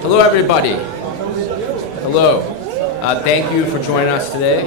Hello, everybody. Hello. Thank you for joining us today.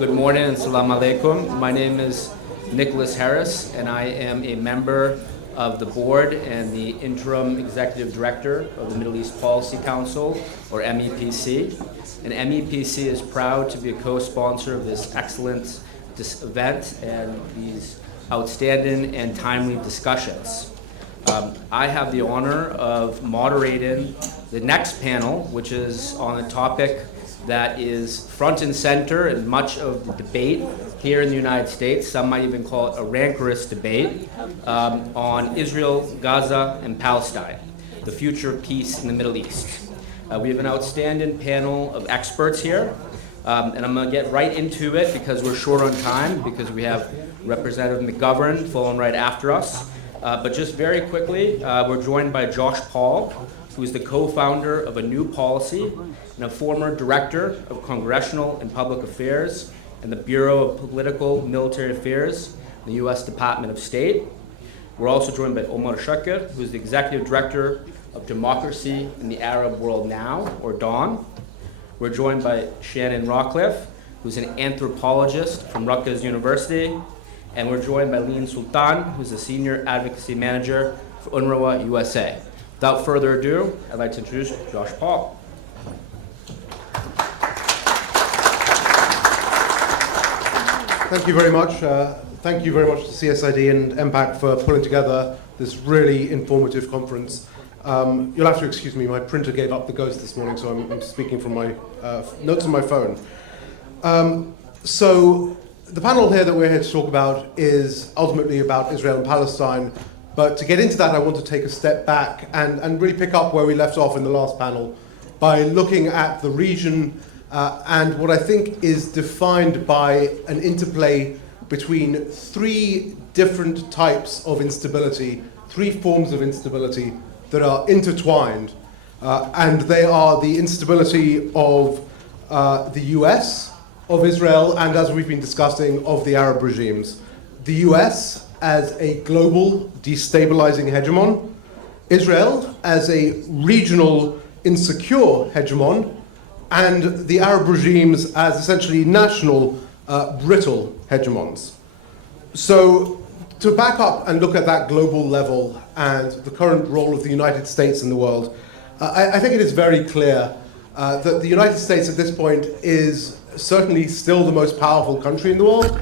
Good morning and salam alaikum. My name is Nicholas Harris, and I am a member of the board and the interim executive director of the Middle East Policy Council, or MEPC. And MEPC is proud to be a co-sponsor of this excellent event and these outstanding and timely discussions. I have the honor of moderating the next panel, which is on a topic that is front and center in much of the debate here in the United States. Some might even call it a rancorous debate on Israel, Gaza, and Palestine, the future of peace in the Middle East. We have an outstanding panel of experts here, and I'm going to get right into it because we're short on time, because we have Representative McGovern following right after us. But just very quickly, we're joined by Josh Paul, who is the co-founder of A New Policy and a former director of Congressional and Public Affairs and the Bureau of Political Military Affairs in the U.S. Department of State. We're also joined by Omar Shakir, who is the executive director of Democracy in the Arab World Now, or DAWN. We're joined by Shannon Rawcliffe, who's an anthropologist from Rutgers University. And we're joined by Lean Sultan, who's a senior advocacy manager for UNRWA USA. Without further ado, I'd like to introduce Josh Paul. Thank you very much. Thank you very much to CSID and MPAC for pulling together this really informative conference. You'll have to excuse me, my printer gave up the ghost this morning, so I'm speaking from my notes on my phone. So the panel here that we're here to talk about is ultimately about Israel and Palestine. But to get into that, I want to take a step back and really pick up where we left off in the last panel by looking at the region and what I think is defined by an interplay between three different types of instability, three forms of instability that are intertwined. And they are the instability of the US, of Israel, and as we've been discussing, of the Arab regimes. The US as a global destabilizing hegemon, Israel as a regional insecure hegemon, and the Arab regimes as essentially national brittle hegemons. So to back up and look at that global level and the current role of the United States in the world, I think it is very clear that the United States at this point is certainly still the most powerful country in the world,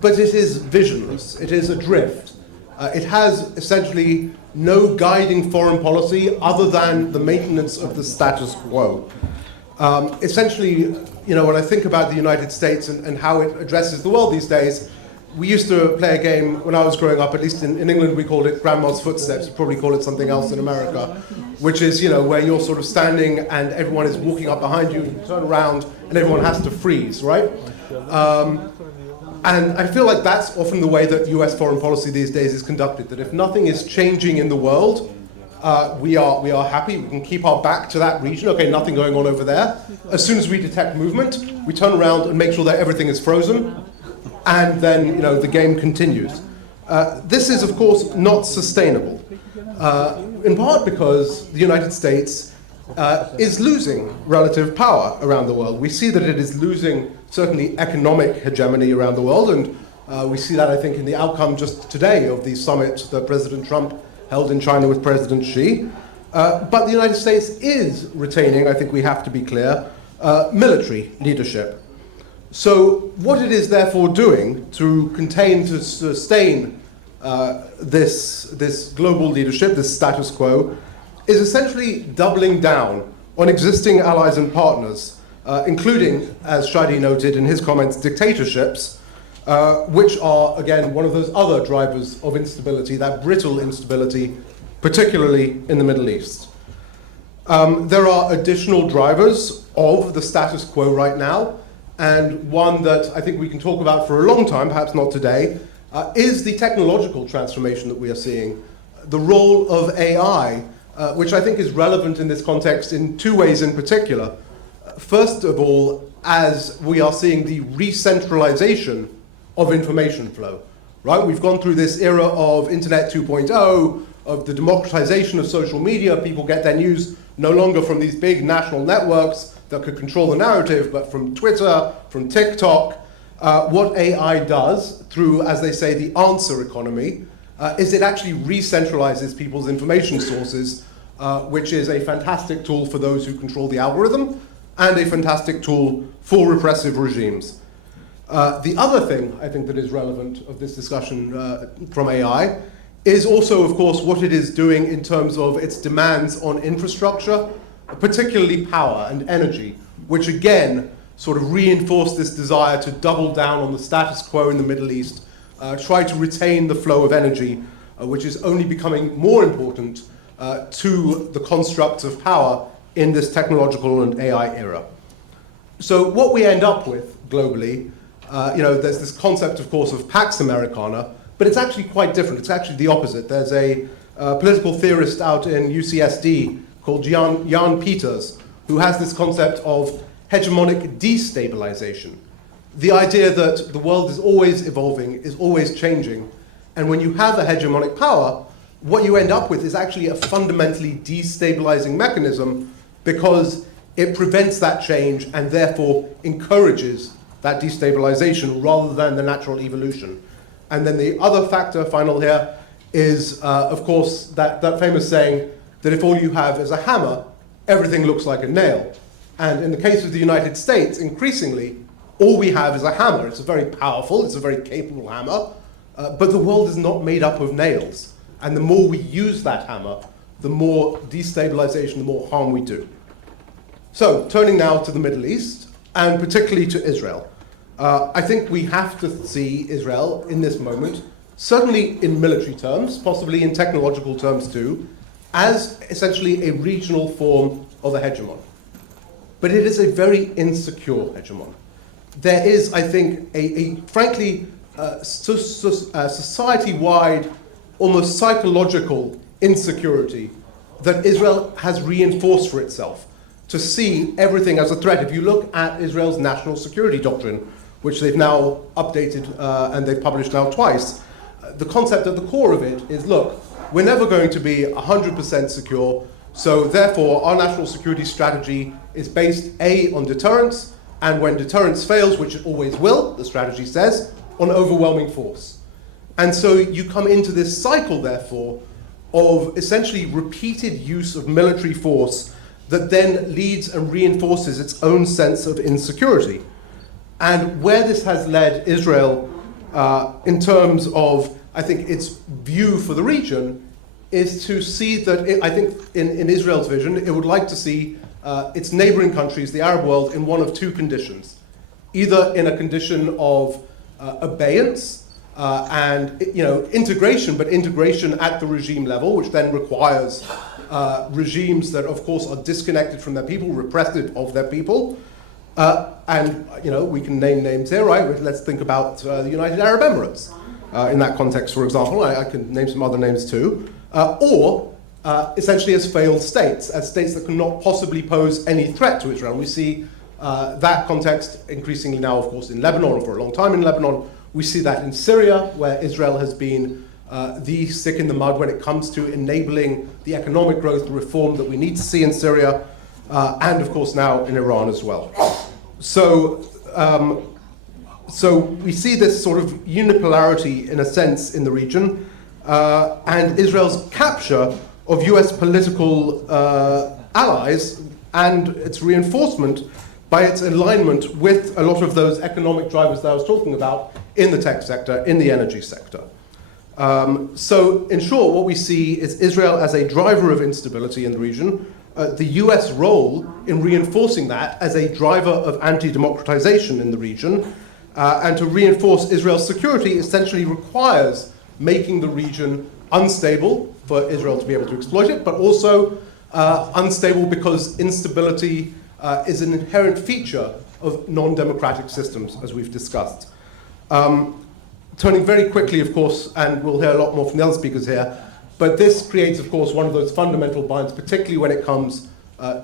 but it is visionless, it is adrift. It has essentially no guiding foreign policy other than the maintenance of the status quo. Essentially, when I think about the United States and how it addresses the world these days, we used to play a game when I was growing up, at least in England we called it Grandma's Footsteps. You probably call it something else in America, which is, where you're sort of standing and everyone is walking up behind you, you turn around and everyone has to freeze, right? And I feel like that's often the way that US foreign policy these days is conducted, that if nothing is changing in the world, we are happy, we can keep our back to that region, okay, nothing going on over there. As soon as we detect movement, we turn around and make sure that everything is frozen, and then the game continues. This is, of course, not sustainable, in part because the United States is losing relative power around the world. We see that it is losing certainly economic hegemony around the world, and we see that, I think, in the outcome just today of the summit that President Trump held in China with President Xi. But the United States is retaining, I think we have to be clear, military leadership. So what it is therefore doing to sustain this global leadership, this status quo, is essentially doubling down on existing allies and partners, including, as Shadi noted in his comments, dictatorships, which are, again, one of those other drivers of instability, that brittle instability, particularly in the Middle East. There are additional drivers of the status quo right now, and one that I think we can talk about for a long time, perhaps not today, is the technological transformation that we are seeing. The role of AI, which I think is relevant in this context in two ways in particular. First of all, as we are seeing the re-centralization of information flow, right? We've gone through this era of Internet 2.0, of the democratization of social media. People get their news no longer from these big national networks that could control the narrative, but from Twitter, from TikTok. What AI does through, as they say, the answer economy, is it actually re-centralizes people's information sources, which is a fantastic tool for those who control the algorithm and a fantastic tool for repressive regimes. The other thing I think that is relevant of this discussion from AI is also, of course, what it is doing in terms of its demands on infrastructure, particularly power and energy, which again sort of reinforce this desire to double down on the status quo in the Middle East, try to retain the flow of energy, which is only becoming more important to the constructs of power in this technological and AI era. So what we end up with globally, there's this concept, of course, of Pax Americana, but it's actually quite different. It's actually the opposite. There's a political theorist out in UCSD called Jan Peters, who has this concept of hegemonic destabilization. The idea that the world is always evolving, is always changing, and when you have a hegemonic power, what you end up with is actually a fundamentally destabilizing mechanism because it prevents that change and therefore encourages that destabilization rather than the natural evolution. And then the other factor, final here, is of course that famous saying that if all you have is a hammer, everything looks like a nail. And in the case of the United States, increasingly, all we have is a hammer. It's a very powerful, it's a very capable hammer, but the world is not made up of nails. And the more we use that hammer, the more destabilization, the more harm we do. So, turning now to the Middle East, and particularly to Israel. I think we have to see Israel in this moment, certainly in military terms, possibly in technological terms too, as essentially a regional form of a hegemon. But it is a very insecure hegemon. There is, I think, a frankly society-wide, almost psychological insecurity that Israel has reinforced for itself to see everything as a threat. If you look at Israel's national security doctrine, which they've now updated and they've published now twice, the concept at the core of it is, look, we're never going to be 100% secure, so therefore our national security strategy is based, A, on deterrence, and when deterrence fails, which it always will, the strategy says, on overwhelming force. And so you come into this cycle, therefore, of essentially repeated use of military force that then leads and reinforces its own sense of insecurity. And where this has led Israel in terms of, I think, its view for the region is to see that, I think in Israel's vision, it would like to see its neighboring countries, the Arab world, in one of two conditions. Either in a condition of abeyance and integration, but integration at the regime level, which then requires regimes that, of course, are disconnected from their people, repressive of their people. And we can name names here, right? Let's think about the United Arab Emirates in that context, for example. I can name some other names too. Or essentially as failed states, as states that cannot possibly pose any threat to Israel. We see that context increasingly now, of course, in Lebanon, or for a long time in Lebanon. We see that in Syria, where Israel has been the stick in the mud when it comes to enabling the economic growth, the reform that we need to see in Syria, and of course now in Iran as well. So we see this sort of unipolarity, in a sense, in the region, and Israel's capture of US political allies and its reinforcement by its alignment with a lot of those economic drivers that I was talking about in the tech sector, in the energy sector. So in short, what we see is Israel as a driver of instability in the region, the US role in reinforcing that as a driver of anti-democratization in the region, and to reinforce Israel's security essentially requires making the region unstable for Israel to be able to exploit it, but also unstable because instability is an inherent feature of non-democratic systems, as we've discussed. Turning very quickly, of course, and we'll hear a lot more from the other speakers here, but this creates, of course, one of those fundamental binds, particularly when it comes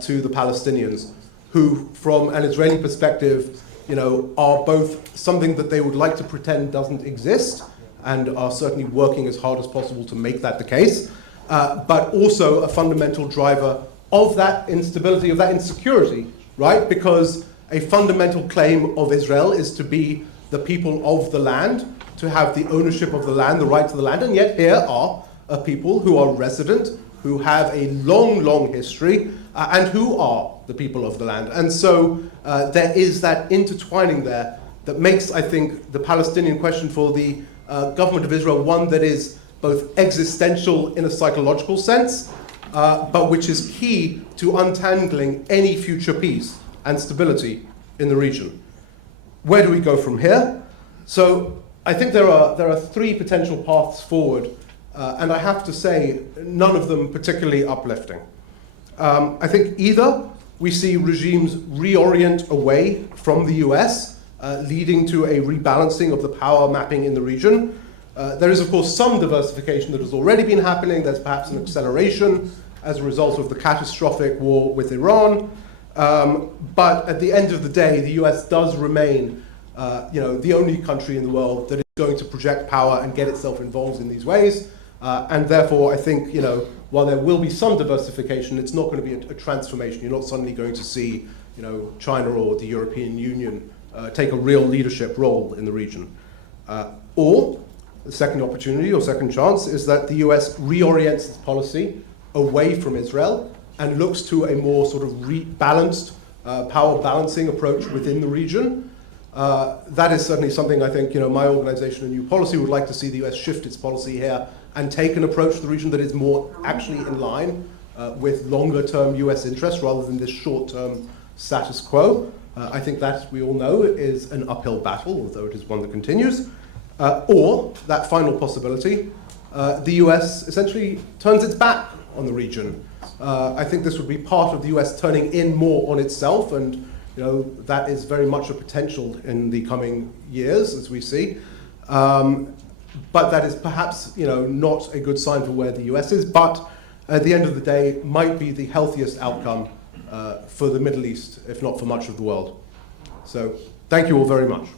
to the Palestinians, who, from an Israeli perspective, are both something that they would like to pretend doesn't exist, and are certainly working as hard as possible to make that the case, but also a fundamental driver of that instability, of that insecurity, right? Because a fundamental claim of Israel is to be the people of the land, to have the ownership of the land, the right to the land, and yet here are people who are resident, who have a long, long history, and who are the people of the land. And so there is that intertwining there that makes, I think, the Palestinian question for the government of Israel one that is both existential in a psychological sense, but which is key to untangling any future peace and stability in the region. Where do we go from here? So I think there are three potential paths forward, and I have to say, none of them particularly uplifting. I think either we see regimes reorient away from the US, leading to a rebalancing of the power mapping in the region. There is, of course, some diversification that has already been happening. There's perhaps an acceleration as a result of the catastrophic war with Iran. But at the end of the day, the US does remain the only country in the world that is going to project power and get itself involved in these ways. And therefore, I think, while there will be some diversification, it's not going to be a transformation. You're not suddenly going to see, China or the European Union take a real leadership role in the region. Or the second opportunity or second chance is that the US reorients its policy away from Israel and looks to a more sort of balanced power balancing approach within the region. That is certainly something I think my organization and New Policy would like to see the US shift its policy here and take an approach to the region that is more actually in line with longer term US interests rather than this short term status quo. I think that we all know is an uphill battle, although it is one that continues. Or that final possibility, the US essentially turns its back on the region. I think this would be part of the US turning in more on itself, and that is very much a potential in the coming years, as we see. But that is perhaps not a good sign for where the US is, but at the end of the day might be the healthiest outcome for the Middle East, if not for much of the world. So thank you all very much.